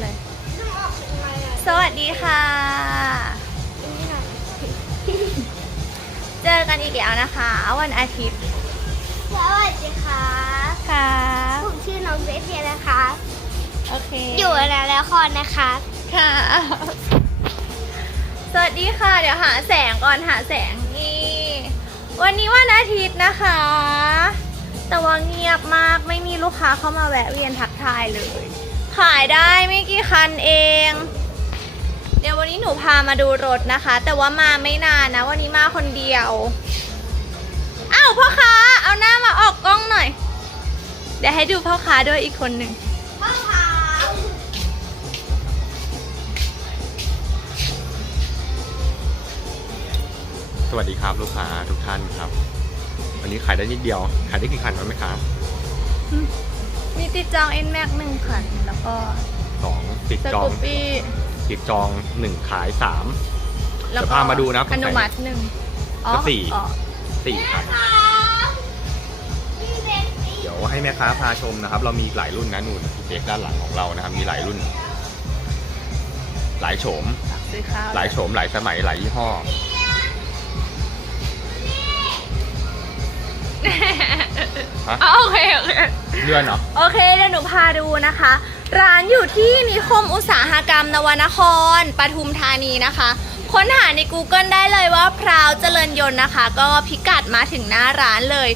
เลยต้องออกยังไงอะสวัสดีค่ะนี่หน่อยเจอกันอีกแล้วนะคะ วันอาทิตย์ สวัสดีค่ะค่ะผมชื่อน้องเบสเทียนะคะ โอเค อยู่ในละครนะคะ ค่ะ สวัสดีค่ะ เดี๋ยวหาแสงก่อนหาแสงนี่ วันนี้วันอาทิตย์นะคะ แต่ว่าเงียบมากไม่มีลูกค้าเข้ามาแวะเวียนทักทายเลย ขายได้ไม่กี่คันเอง เดี๋ยววันนี้หนูพามาดูรถนะคะ แต่ว่ามาไม่นานนะ วันนี้มาคนเดียวอ้าวพ่อค้าเอาหน้ามาออกกล้องหน่อย เดี๋ยวให้ดูพ่อค้าด้วยอีกคนหนึ่งพ่อค้าสวัสดีครับลูกค้าทุกท่านครับ วันนี้ขายได้นิดเดียว ขายได้กี่คันไหมครับ มีติดจอง N Max หนึ่งคันแล้วก็สองติดสจอกูงปปี้ติดจองหนึ่งขายสาม แล้วเดี๋ยวก็พามาดูนะอนุมัติหนึ่งอ๋อก็สี่ อ๋อสี่คันพี่เบสนี่เดี๋ยวให้แม่ค้าพาชมนะครับ เรามีหลายรุ่นนะนู่นพี่เป๊กด้านหลังของเรานะครับ มีหลายรุ่น หลายโฉมซื้อข้าวหลายโฉมหลายสมัยหลายยี่ห้อ ฮะ อ๋อโอเคโอเคเลื่อนเหรอ โอเคเดี๋ยวหนูพาดูนะคะ ร้านอยู่ที่นิคมอุตสาหกรรมนวนครปทุมธานีนะคะ ค้นหาใน Google ได้เลยว่าพราวเจริญยนต์นะคะ ก็พิกัดมาถึงหน้าร้านเลย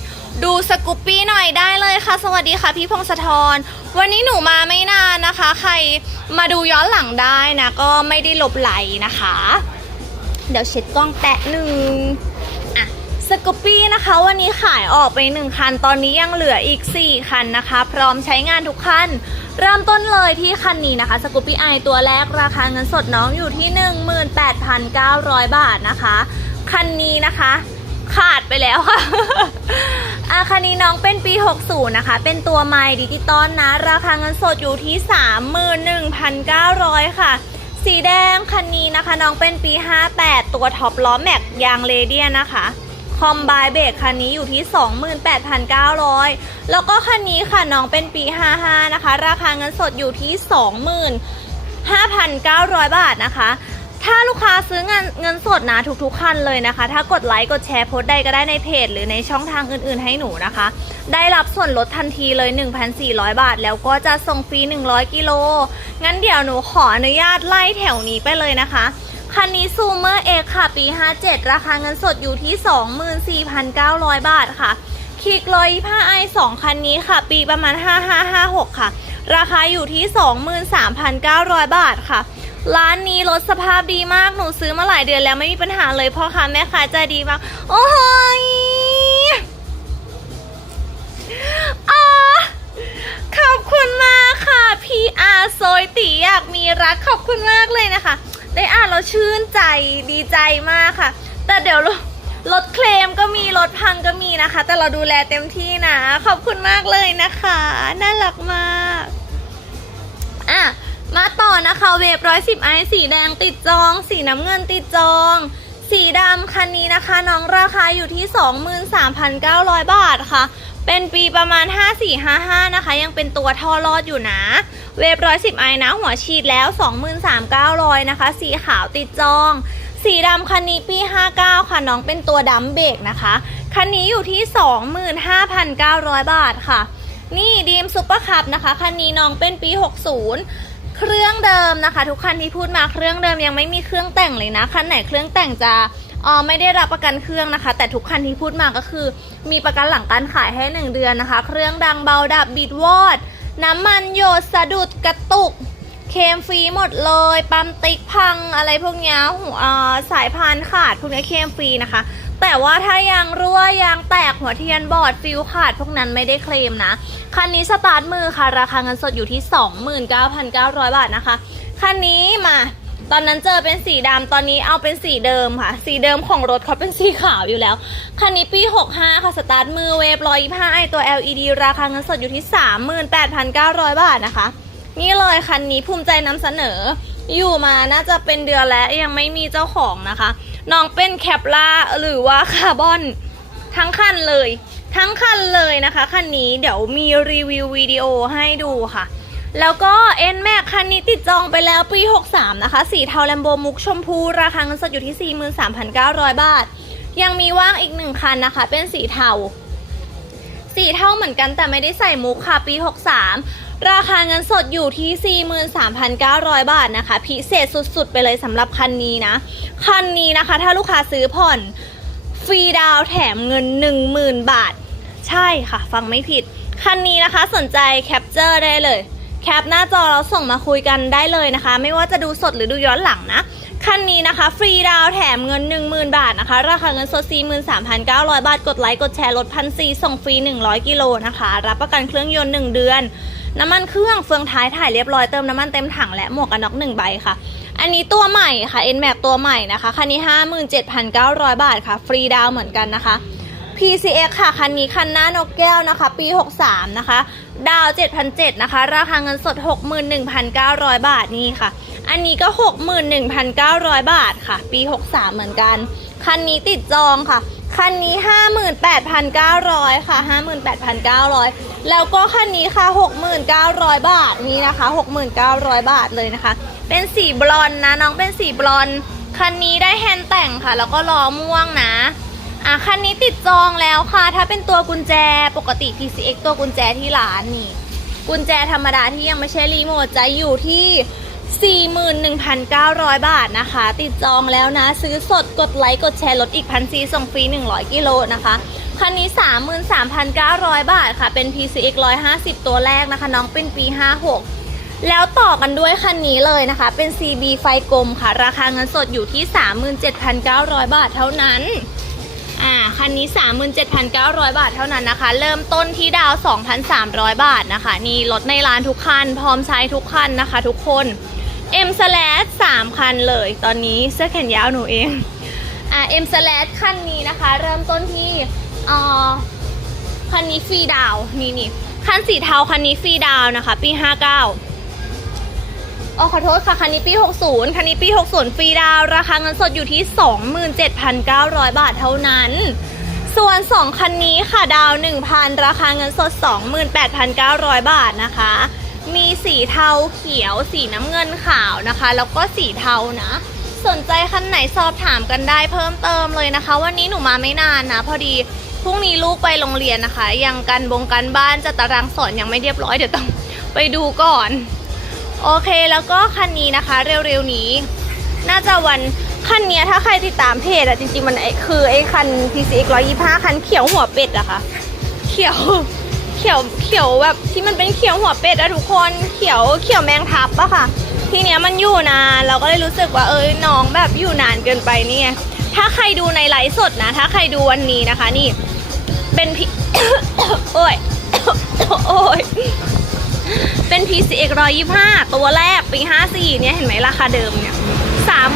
ดูสกูปปี้หน่อยได้เลยค่ะ สวัสดีค่ะพี่พงศธรวันนี้หนูมาไม่นานนะคะ ใครมาดูย้อนหลังได้นะ ก็ไม่ได้หลบไหลนะคะ เดี๋ยวเช็ดกล้องแตะหนึ่งอะ สกูปี้นะคะวันนี้ขายออกไปหนึ่งคัน ตอนนี้ยังเหลืออีก 4 คันนะคะ พร้อมใช้งานทุกคัน เริ่มต้นเลยที่คันนี้นะคะสกูปี้ไอตัวแรกราคาเงินสดน้องอยู่ที่ 18,900 บาทนะคะ คันนี้นะคะ ขาดไปแล้วค่ะอาคันนี้น้องเป็นปี 60 นะคะ เป็นตัวไมล์ดิจิตอลนะ ราคาเงินสดอยู่ที่ 31,900 ค่ะ สีแดงคันนี้นะคะ น้องเป็นปี 58 ตัวท็อปล้อแม็กยางเรเดียนนะคะ อมไบเบรกคันนี้อยู่ที่ 28,900 แล้วก็คันนี้ค่ะน้องเป็นปี 55 นะคะ ราคาเงินสดอยู่ที่ 25,900 บาทนะคะถ้าลูกค้าซื้อเงินเงินสดนะทุกๆคันเลยนะคะ ถ้ากดไลค์กดแชร์โพสต์ใดก็ได้ในเพจ หรือในช่องทางอื่นๆให้หนูนะคะ ได้รับส่วนลดทันทีเลย 1,400 บาท แล้วก็จะส่งฟรี 100 กิโล งั้นเดี๋ยวหนูขออนุญาตไล่แถวนี้ไปเลยนะคะ คันนี้ซูเมอร์เอกค่ะ ปี 57 ราคาเงินสดอยู่ที่ 24,900 บาทค่ะคลิกร้อยผ้าไอสองคันนี้ค่ะ ปีประมาณ 5556 ค่ะ ราคาอยู่ที่ 23,900 บาทค่ะ ร้านนี้รถสภาพดีมากหนูซื้อมาหลายเดือนแล้วไม่มีปัญหาเลยพ่อค้าแม่ค้าใจดีมาก โอ้โหยขอบคุณมากค่ะ PR โซยตีอยากมีรักขอบคุณมากเลยนะคะ ได้อ่านเราชื่นใจดีใจมากค่ะ แต่เดี๋ยวรถเคลมก็มีรถพังก็มีนะคะ แต่เราดูแลเต็มที่นะ ขอบคุณมากเลยนะคะ น่ารักมากอะมาต่อนะคะเวฟร้อยสิบไอสีแดงติดจอง สีน้ำเงินติดจอง สีดำคันนี้นะคะ น้องราคาอยู่ที่ 23,900 บาทค่ะ เป็นปีประมาณ 5455 นะคะ ยังเป็นตัวท่อรอดอยู่นะ เวฟร้อยสิบไอนะ หัวฉีดแล้ว 23,900 นะคะ สีขาวติดจอง สีดำคันนี้ปี 59 ค่ะ น้องเป็นตัวดัมเบรกนะคะ คันนี้อยู่ที่ 25,900 บาทค่ะ นี่ดีมซุปเปอร์คัพนะคะ คันนี้น้องเป็นปี 60 เครื่องเดิมนะคะ ทุกคันที่พูดมาเครื่องเดิมยังไม่มีเครื่องแต่งเลยนะ คันไหนเครื่องแต่งจะ อ๋อไม่ได้รับประกันเครื่องนะคะ แต่ทุกคันที่พูดมาก็คือ มีประกันหลังการขายให้ 1 เดือนนะคะ เครื่องดังเบาดับบิดวอด น้ำมันโยดสะดุดกระตุก เคมฟรีหมดเลย ปั๊มติ๊กพังอะไรพวกนี้หัวอ่าสายพานขาดพวกนี้เคมฟรีนะคะ แต่ว่าถ้ายางรั่วยางแตกหัวเทียนบอดฟิวขาดพวกนั้นไม่ได้เคลมนะ คันนี้สตาร์ทมือค่ะ ราคาเงินสดอยู่ที่ 29,900 บาทนะคะ คันนี้มา ตอนนั้นเจอเป็นสีดำตอนนี้เอาเป็นสีเดิมค่ะ สีเดิมของรถเขาเป็นสีขาวอยู่แล้ว คันนี้ปี 65 ค่ะ สตาร์ทมือเวฟ125ไอตัว LED ราคาเงินสดอยู่ที่ 38,900 บาทนะคะ นี่เลยคันนี้ภูมิใจนำเสนอ อยู่มาน่าจะเป็นเดือนแล้วยังไม่มีเจ้าของนะคะ น้องเป็นแคปลาหรือว่าคาร์บอนทั้งคันเลย ทั้งคันเลยนะคะคันนี้เดี๋ยวมีรีวิววิดีโอให้ดูค่ะ แล้วก็ n m a x คันนี้ติดจองไปแล้วปี 63 นะคะ สีเทาแลมโบมุกชมพู ราคาเงินสดอยู่ที่ 43,900 บาท ยังมีว่างอีกหนึ่งคันนะคะ เป็นสีเทา สีเทาเหมือนกันแต่ไม่ได้ใส่มุกค่ะปี 63 ราคาเงินสดอยู่ที่ 43,900 บาทนะคะ พิเศษสุดๆ ไปเลยสำหรับคันนี้นะ คันนี้นะคะ ถ้าลูกค้าซื้อผ่อนฟรีดาวแถมเงิน 10,000 บาท ใช่ค่ะ ฟังไม่ผิด คันนี้นะคะสนใจแคปเจอร์ได้เลย แคปหน้าจอเราส่งมาคุยกันได้เลยนะคะ ไม่ว่าจะดูสดหรือดูย้อนหลังนะคันนี้นะคะ ฟรีดาวแถมเงิน 10,000 บาทนะคะ ราคาเงินสด 43,900 บาท กดไลค์ กดแชร์ลดพันสีส่งฟรี 100 กิโลนะคะ รับประกันเครื่องยนต์ 1 เดือน น้ำมันเครื่องเฟืองท้ายถ่ายเรียบร้อยเติมน้ำมันเต็มถังและหมวกกันน็อก1ใบค่ะ อันนี้ตัวใหม่ค่ะ n m a x ตัวใหม่นะคะ คันนี้ 57,900 บาทค่ะ ฟรีดาวเหมือนกันนะคะ PCX ค่ะ คันนี้คันหน้านกแก้วนะคะ ปี 63 นะคะ ดาว 7,700นะคะ ราคาเงินสด 61,900 บาทนี่ค่ะ อันนี้ก็ 61,900 บาทค่ะ ปี 63 เหมือนกัน คันนี้ติดจองค่ะ คันนี้ 58,900 ค่ะ 58,900 แล้วก็คันนี้ค่ะ 6,900 บาทนี่นะคะ 6,900 บาทเลยนะคะ เป็นสีบลอนนะน้องเป็นสีบลอนคันนี้ได้แฮนด์แต่งค่ะ แล้วก็ล้อม่วงนะ อะคันนี้ติดจองแล้วค่ะ ถ้าเป็นตัวกุญแจปกติ PCX ตัวกุญแจที่ร้านนี่ กุญแจธรรมดาที่ยังไม่ใช่รีโมทจะอยู่ที่ 41,900 บาทนะคะ ติดจองแล้วนะ ซื้อสดกดไลค์กดแชร์ลดอีกพันซีส่งฟรี 100 กิโลนะคะ คันนี้ 33,900 บาทค่ะ เป็น PCX 150 ตัวแรกนะคะ น้องเป็นปี 56แล้วต่อกันด้วยคันนี้เลยนะคะ เป็น CB ไฟกลมค่ะ ราคาเงินสดอยู่ที่ 37,900 บาทเท่านั้น อ่าคันนี้ 37,900 บาทเท่านั้นนะคะ เริ่มต้นที่ดาว 2,300 บาทนะคะ นี่รถในร้านทุกคัน พร้อมใช้ทุกคันนะคะ ทุกคน M slash 3คันเลย ตอนนี้เสื้อแขนยาวหนูเองอ่า M slash คันนี้นะคะ เริ่มต้นที่อ่าคันนี้ฟรีดาวนี่นี่คันสีเทาคันนี้ฟรีดาวน์นะคะ ปี 59 อ๋อขอโทษค่ะคันนี้ปี 60 คันนี้ปี 60 ฟรีดาว ราคาเงินสดอยู่ที่ 27,900 บาทเท่านั้น ส่วน 2 คันนี้ค่ะดาว 1,000 ราคาเงินสด 28,900 บาทนะคะ มีสีเทาเขียว สีน้ำเงินขาวนะคะ แล้วก็สีเทานะ สนใจคันไหนสอบถามกันได้เพิ่มเติมเลยนะคะ วันนี้หนูมาไม่นานนะ พอดีพรุ่งนี้ลูกไปโรงเรียนนะคะ ยังกันบงกันบ้านจัดตารางสอนยังไม่เรียบร้อยเดี๋ยวต้องไปดูก่อน โอเคแล้วก็คันนี้นะคะเร็วๆนี้ น่าจะวันคันนี้ถ้าใครติดตามเพจอะจริงๆมันไอคือไอ้คัน PCX 125 คันเขียวหัวเป็ดอะค่ะ เขียวเขียวเขียวแบบที่มันเป็นเขียวหัวเป็ดอะทุกคนเขียวเขียวแมงทับอะค่ะ ทีเนี้ยมันอยู่นานเราก็เลยรู้สึกว่าเอ้ยน้องแบบอยู่นานเกินไปนี่ไงถ้าใครดูในไลฟ์สดนะ ถ้าใครดูวันนี้นะคะนี่ เป็นพี่โอ้ยโอ้ย เป็น PCX 125 ตัวแรกปี 54 เนี่ย เห็นไหมราคาเดิมเนี่ย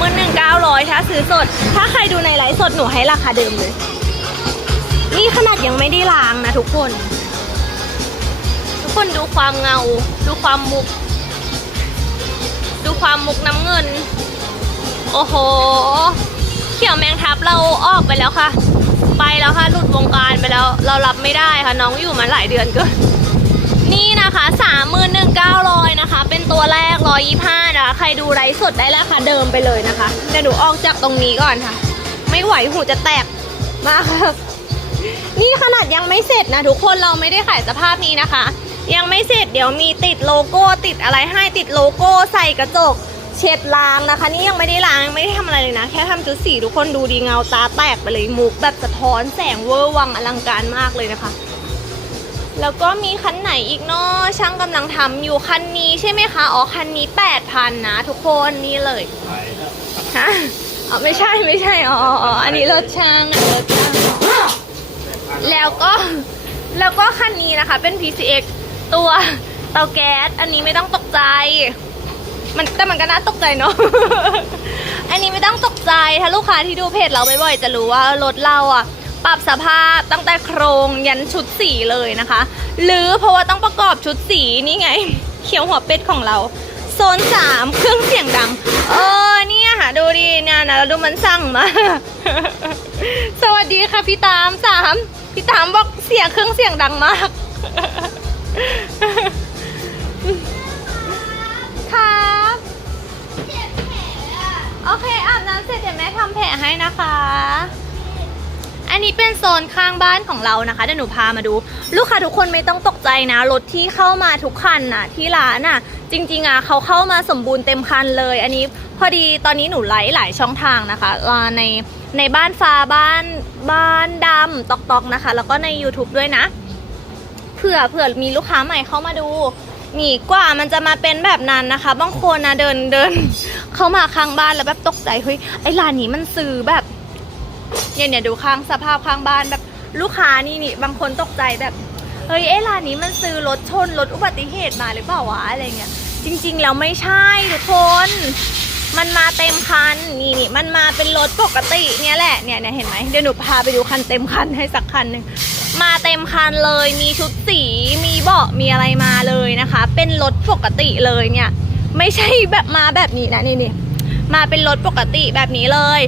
31,900 ถ้าซื้อสด ถ้าใครดูในไลฟ์สดหนูให้ราคาเดิมเลย นี่ขนาดยังไม่ได้ล้างนะทุกคน ทุกคนดูความเงา ดูความมุก ดูความมุกน้ำเงิน โอ้โห เขียวแมงทับเราออกไปแล้วค่ะ ไปแล้วค่ะ หลุดวงการไปแล้ว เรารับไม่ได้ค่ะ น้องอยู่มาหลายเดือนเกิน นี่นะคะ 31,900นะคะ เป็นตัวแรก 125นะคะ ใครดูไลฟ์สดได้ราคาเดิมไปเลยนะคะเดี๋ยวหนูออกจากตรงนี้ก่อนค่ะ ไม่ไหวหูจะแตกมากครับนี่ขนาดยังไม่เสร็จนะทุกคนเราไม่ได้ขายสภาพนี้นะคะ ยังไม่เสร็จเดี๋ยวมีติดโลโก้ติดอะไรให้ติดโลโก้ใส่กระจกเช็ดล้างนะคะ นี่ยังไม่ได้ล้างไม่ได้ทำอะไรเลยนะ แค่ทำชุดสีทุกคนดูดีเงาตาแตกไปเลยมุกแบบสะท้อนแสงเวอร์วังอลังการมากเลยนะคะ แล้วก็มีคันไหนอีกเนาะช่างกำลังทำอยู่คันนี้ใช่ไหมคะ อ๋อ คันนี้แปดพันนะ ทุกคนนี่เลยฮะอ๋อไม่ใช่ไม่ใช่ อ๋ออ๋ออันนี้รถช่างอันนี้รถช่างแล้วก็แล้วก็คันนี้นะคะเป็น PCX ตัวเตาแก๊ส อันนี้ไม่ต้องตกใจ มันแต่มันก็น่าตกใจเนาะอันนี้ไม่ต้องตกใจถ้าลูกค้าที่ดูเพจเราบ่อยๆจะรู้ว่ารถเราอะ ปรับสภาพตั้งแต่โครงยันชุดสีเลยนะคะ หรือเพราะว่าต้องประกอบชุดสีนี่ไง เขียวหัวเป็ดของเรา โซนสามเครื่องเสียงดัง เออเนี่ยค่ะดูดีเนี่ยนะเราดูมันสั่งมา สวัสดีค่ะพี่ตามสามพี่ตามบอกเสียงเครื่องเสียงดังมากครับโอเคอาบน้ำเสร็จเดี๋ยวแม่ทำแผลให้นะคะ อันนี้เป็นโซนข้างบ้านของเรานะคะเดี๋ยวหนูพามาดู ลูกค้าทุกคนไม่ต้องตกใจนะ รถที่เข้ามาทุกคันน่ะที่ร้านน่ะ จริงๆอะเขาเข้ามาสมบูรณ์เต็มคันเลย อันนี้พอดีตอนนี้หนูไลฟ์หลายช่องทางนะคะในในบ้านฟ้าบ้านบ้านดำตอกตอกนะคะ แล้วก็ใน YouTube ด้วยนะเผื่อเผื่อมีลูกค้าใหม่เข้ามาดูนี่กว่ามันจะมาเป็นแบบนั้นนะคะบางคนนะเดินเดิน เข้ามาข้างบ้านแล้วแบบตกใจเฮ้ยไอ้ร้านนี้มันซื้อแบบ เนี่ยเนี่ยดูข้างสภาพข้างบ้านแบบลูกค้านี่นี่บางคนตกใจแบบเฮ้ยไอ้ร้านนี้มันซื้อรถชนรถอุบัติเหตุมาหรือเปล่าวะอะไรเงี้ยจริงๆแล้วไม่ใช่ทุกคน มันมาเต็มคันนี่นี่มันมาเป็นรถปกติเนี่ยแหละเนี่ยเนี่ยเห็นไหมเดี๋ยวหนูพาไปดูคันเต็มคันให้สักคันหนึ่งมาเต็มคันเลยมีชุดสีมีเบาะมีอะไรมาเลยนะคะ เป็นรถปกติเลยเนี่ย ไม่ใช่แบบมาแบบนี้นะนี่นี่มาเป็นรถปกติแบบนี้เลย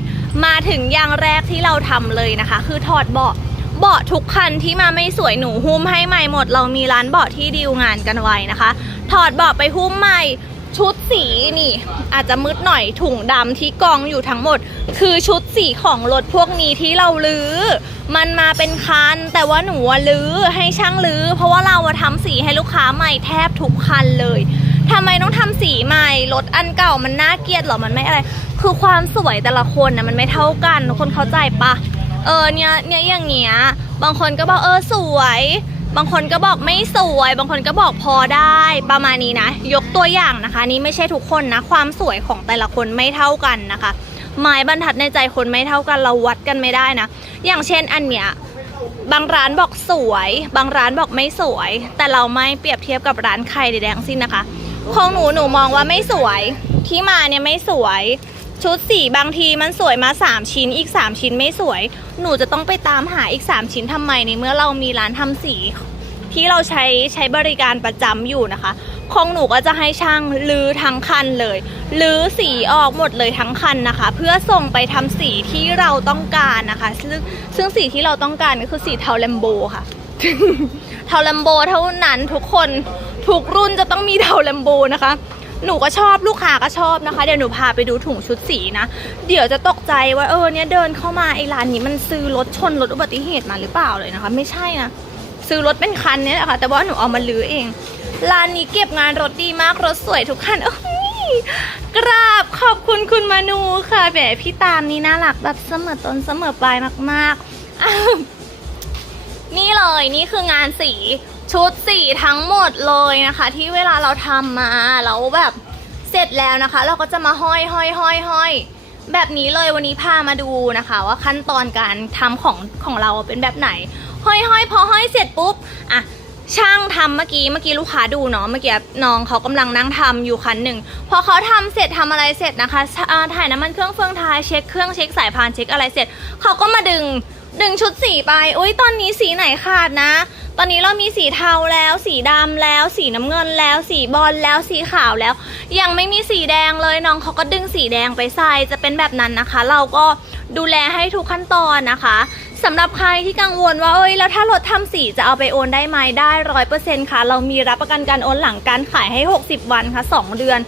มาถึงอย่างแรกที่เราทำเลยนะคะ คือถอดเบาะเบาะทุกคันที่มาไม่สวยหนูหุ้มให้ใหม่หมด เรามีร้านเบาะที่ดีลงานกันไว้นะคะ ถอดเบาะไปหุ้มใหม่ชุดสีนี่ อาจจะมืดหน่อยถุงดำที่กองอยู่ทั้งหมด คือชุดสีของรถพวกนี้ที่เราลื้อ มันมาเป็นคัน แต่ว่าหนูลื้อให้ช่างลื้อ เพราะว่าเราทำสีให้ลูกค้าใหม่แทบทุกคันเลย ทำไมต้องทำสีใหม่รถอันเก่ามันน่าเกลียดเหรอมันไม่อะไร คือความสวยแต่ละคนนะมันไม่เท่ากันทุกคนเข้าใจปะเออเนี่ยเนี่ยอย่างเงี้ยบางคนก็บอกเออสวย บางคนก็บอกไม่สวย บางคนก็บอกพอได้ประมาณนี้นะ ยกตัวอย่างนะคะนี่ไม่ใช่ทุกคนนะ ความสวยของแต่ละคนไม่เท่ากันนะคะไม้บรรทัดในใจคนไม่เท่ากันเราวัดกันไม่ได้นะ อย่างเช่นอันเนี้ยบางร้านบอกสวย บางร้านบอกไม่สวย แต่เราไม่เปรียบเทียบกับร้านใครใดๆทั้งสิ้นนะคะ ของหนูหนูมองว่าไม่สวยที่มาเนี่ยไม่สวย ชุดสีบางทีมันสวยมา 3 ชิ้นอีก 3 ชิ้นไม่สวย หนูจะต้องไปตามหาอีก 3 ชิ้นทำไมในเมื่อเรามีร้านทำสี ที่เราใช้ใช้บริการประจำอยู่นะคะของหนูก็จะให้ช่างลื้อทั้งคันเลยลื้อสีออกหมดเลยทั้งคันนะคะ เพื่อส่งไปทำสีที่เราต้องการนะคะ ซึ่งซึ่งสีที่เราต้องการก็คือสีเทาแลมโบค่ะเทาแลมโบเท่านั้นทุกคน ทุกรุ่นจะต้องมีเทาแลมโบนะคะ หนูก็ชอบลูกค้าก็ชอบนะคะ เดี๋ยวหนูพาไปดูถุงชุดสีนะ เดี๋ยวจะตกใจว่าเออเนี่ยเดินเข้ามาไอ้ร้านนี้มันซื้อรถชนรถอุบัติเหตุมาหรือเปล่าเลยนะคะ ไม่ใช่นะซื้อรถเป็นคันเนี่ยแหละค่ะแต่ว่าหนูเอามาลื้อเองร้านนี้เก็บงานรถดีมากรถสวยทุกคันโอ้ยกราบขอบคุณคุณมานูค่ะแหมพี่ตามนี่น่ารักแบบเสมอต้นเสมอปลายมากๆอ้าวนี่เลยนี่คืองานสี ชุดสีทั้งหมดเลยนะคะ ที่เวลาเราทำมาแล้วแบบเสร็จแล้วนะคะ เราก็จะมาห้อยห้อยห้อยห้อยแบบนี้เลยวันนี้พามาดูนะคะ ว่าขั้นตอนการทำของของเราเป็นแบบไหน ห้อยห้อยพอห้อยเสร็จปุ๊บอะช่างทำเมื่อกี้เมื่อกี้ลูกค้าดูเนาะเมื่อกี้น้องเขากำลังนั่งทำอยู่คันหนึ่งพอเขาทำเสร็จทำอะไรเสร็จนะคะถ่ายน้ำมันเครื่องเฟืองท้ายเช็คเครื่องเช็คสายพานเช็คอะไรเสร็จเขาก็มาดึง ดึงชุดสีไป อุ้ยตอนนี้สีไหนขาดนะ ตอนนี้เรามีสีเทาแล้ว สีดำแล้ว สีน้ำเงินแล้ว สีบอลแล้ว สีขาวแล้ว ยังไม่มีสีแดงเลยน้องเขาก็ดึงสีแดงไปใส่จะเป็นแบบนั้นนะคะ เราก็ดูแลให้ทุกขั้นตอนนะคะสำหรับใครที่กังวลว่าเอ้ยแล้วถ้ารถทำสีจะเอาไปโอนได้ไหมได้ร้อยเปอร์เซ็นต์ค่ะ เรามีรับประกันการโอนหลังการขายให้ 60 วันค่ะ 2 เดือน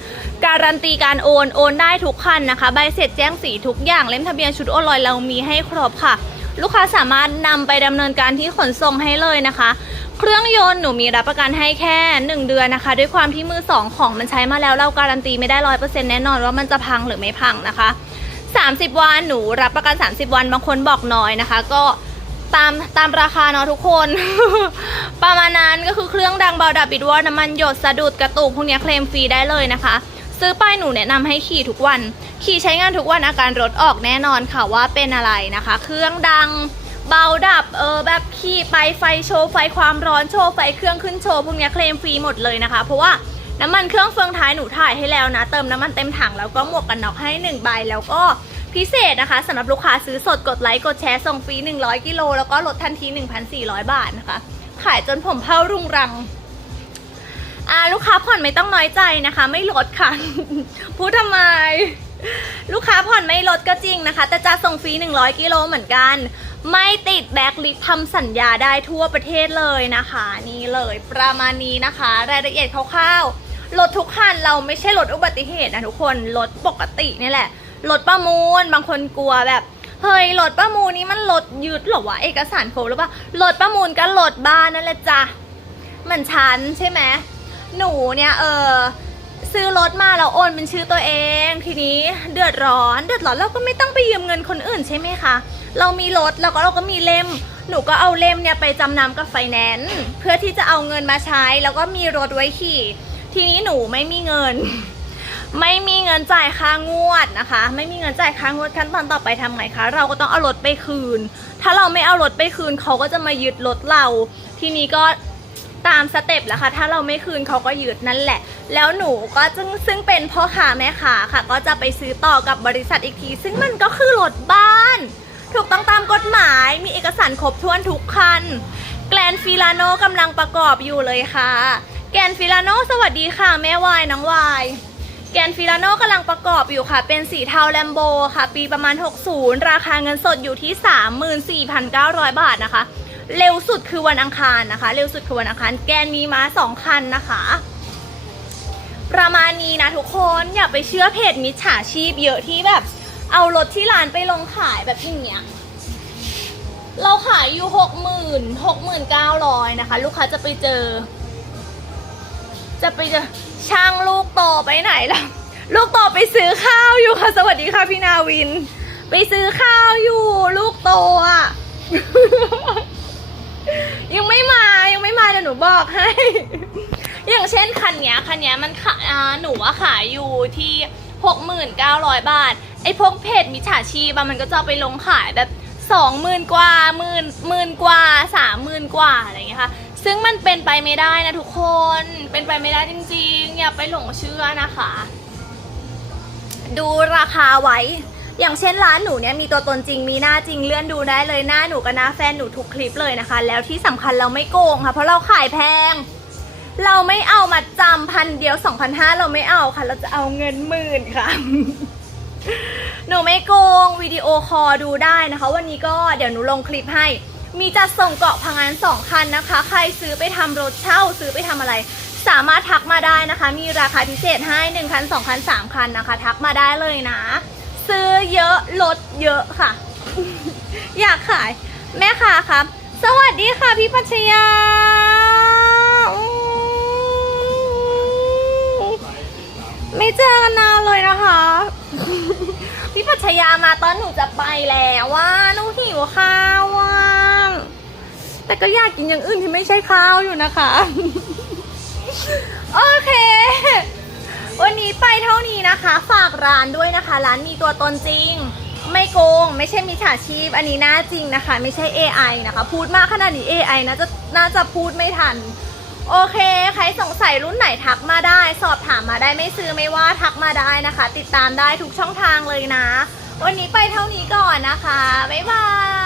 การันตีการโอนโอนได้ทุกคันนะคะ ใบเสร็จแจ้งสีทุกอย่างเล่มทะเบียนชุดโอนลอยเรามีให้ครบค่ะ ลูกค้าสามารถนำไปดำเนินการที่ขนส่งให้เลยนะคะ เครื่องยนต์หนูมีรับประกันให้แค่ 1 เดือนนะคะ ด้วยความที่มือสองของมันใช้มาแล้วเราการันตีไม่ได้ร้อยเปอร์เซ็นต์แน่นอนว่ามันจะพังหรือไม่พังนะคะ 30 วันหนูรับประกัน 30 วันบางคนบอกน้อยนะคะ ก็ตามตามราคาเนาะทุกคน ประมาณนั้นก็คือเครื่องดังเบาดับบิดวอร์น้ำมันหยดสะดุดกระตุกพวกนี้เคลมฟรีได้เลยนะคะ ซื้อไปหนูแนะนำให้ขี่ทุกวัน ขี่ใช้งานทุกวันอาการรถออกแน่นอนค่ะว่าเป็นอะไรนะคะ เครื่องดังเบาดับเออแบบขี่ไปไฟโชว์ไฟความร้อนโชว์ไฟเครื่องขึ้นโชว์พวกเนี้ยเคลมฟรีหมดเลยนะคะ เพราะว่าน้ำมันเครื่องเฟืองท้ายหนูถ่ายให้แล้วนะ เติมน้ำมันเต็มถังแล้วก็หมวกกันน็อกให้หนึ่งใบแล้วก็พิเศษนะคะสำหรับลูกค้าซื้อสดกดไลค์กดแชร์ส่งฟรี 100 กิโลแล้วก็ลดทันที 1,400 บาทนะคะ ขายจนผมเผารุ่งรัง อ่าลูกค้าผ่อนไม่ต้องน้อยใจนะคะ ไม่ลดค่ะ พูดทำไม ลูกค้าผ่อนไม่ลดก็จริงนะคะ แต่จะส่งฟรี 100 กิโลเหมือนกัน ไม่ติดแบ็คลิสทำสัญญาได้ทั่วประเทศเลยนะคะ นี่เลยประมาณนี้นะคะ รายละเอียดคร่าวๆรถทุกคันเราไม่ใช่รถอุบัติเหตุนะทุกคนรถปกตินี่แหละรถประมูลบางคนกลัวแบบเฮ้ยรถประมูลนี้มันรถยึดหรอวะเอกสารครบหรือเปล่ารถประมูลก็รถบ้านนั่นแหละจ้ะเหมือนฉันใช่ไหม หนูเนี่ยเออซื้อรถมาแล้วโอนเป็นชื่อตัวเอง ทีนี้เดือดร้อน เดือดร้อนเราก็ไม่ต้องไปยืมเงินคนอื่นใช่ไหมคะ เรามีรถแล้วก็เราก็มีเล่ม หนูก็เอาเล่มเนี่ยไปจำนำกับไฟแนนซ์เพื่อที่จะเอาเงินมาใช้ แล้วก็มีรถไว้ขี่ ทีนี้หนูไม่มีเงิน ไม่มีเงินจ่ายค่างวดนะคะ ไม่มีเงินจ่ายค่างวดขั้นตอนต่อไปทำไงคะ เราก็ต้องเอารถไปคืน ถ้าเราไม่เอารถไปคืนเขาก็จะมายึดรถเรา ทีนี้ก็ ตามสเต็ปแล้วค่ะ ถ้าเราไม่คืนเขาก็ยึดนั่นแหละ แล้วหนูก็ซึ่งซึ่งเป็นพ่อค้าแม่ค้าค่ะ ก็จะไปซื้อต่อกับบริษัทอีกที ซึ่งมันก็คือรถบ้าน ถูกต้องตามกฎหมายมีเอกสารครบถ้วนทุกคัน แกลนฟิลาโนกำลังประกอบอยู่เลยค่ะ แกนฟิลาโนสวัสดีค่ะ แม่วายน้องวายแกนฟิลาโนกำลังประกอบอยู่ค่ะ เป็นสีเทาแลมโบค่ะ ปีประมาณ 60 ราคาเงินสดอยู่ที่ 34,900 บาทนะคะ เร็วสุดคือวันอังคารนะคะ เร็วสุดคือวันอังคาร แกนมีมา2คันนะคะ ประมาณนี้นะทุกคนอย่าไปเชื่อเพจมิจฉาชีพเยอะที่แบบ เอารถที่ร้านไปลงขายแบบอย่างเงี้ยเราขายอยู่หกหมื่นหกหมื่นเก้าร้อยนะคะ ลูกค้าจะไปเจอ จะไปเจอช่างลูกโตไปไหนล่ะ ลูกโตไปซื้อข้าวอยู่ค่ะ สวัสดีค่ะพี่นาวิน ไปซื้อข้าวอยู่ ลูกโตอะ ยังไม่มายังไม่มาเดี๋ยวหนูบอกให้ อย่างเช่นคันเนี้ยคันเนี้ยมันขาอ่าหนูว่าขายอยู่ที่หกหมื่นเก้าร้อยบาท ไอ้พวกเพจมิจฉาชีพอะมันก็จะเอาไปลงขายแบบสองหมื่นกว่าหมื่นหมื่นกว่าสามหมื่นกว่าอะไรอย่างเงี้ยค่ะ ซึ่งมันเป็นไปไม่ได้นะทุกคนเป็นไปไม่ได้จริงๆ อย่าไปหลงเชื่อนะคะ ดูราคาไว้ อย่างเช่นร้านหนูเนี่ยมีตัวตนจริงมีหน้าจริงเลื่อนดูได้เลยหน้าหนูกับหน้าแฟนหนูทุกคลิปเลยนะคะ แล้วที่สำคัญเราไม่โกงค่ะ เพราะเราขายแพง เราไม่เอามาจำพันเดียวสองพันห้าเราไม่เอาค่ะ เราจะเอาเงินหมื่นค่ะหนูไม่โกงวิดีโอคอลดูได้นะคะ วันนี้ก็เดี๋ยวหนูลงคลิปให้ มีจัดส่งเกาะพังงานสองคันนะคะ ใครซื้อไปทำรถเช่าซื้อไปทำอะไร สามารถทักมาได้นะคะ มีราคาพิเศษให้หนึ่งคันสองคันสามคันนะคะ ทักมาได้เลยนะ ซื้อเยอะลดเยอะค่ะ อยากขาย แม่ค้าครับ สวัสดีค่ะพี่พัชยาไม่เจอกันนานเลยนะคะ พี่พัชยามาตอนหนูจะไปแล้วว่าหนูหิวข้าวว่ะแต่ก็อยากกินอย่างอื่นที่ไม่ใช่ข้าวอยู่นะคะ โอเค วันนี้ไปเท่านี้นะคะ ฝากร้านด้วยนะคะ ร้านมีตัวตนจริง ไม่โกง ไม่ใช่มิจฉาชีพ อันนี้หน้าจริงนะคะ ไม่ใช่ AI นะคะ พูดมากขนาดนี้ AI น่าจะน่าจะพูดไม่ทัน โอเค ใครสงสัยรุ่นไหนทักมาได้ สอบถามมาได้ไม่ซื้อไม่ว่าทักมาได้นะคะ ติดตามได้ทุกช่องทางเลยนะ วันนี้ไปเท่านี้ก่อนนะคะบ๊ายบาย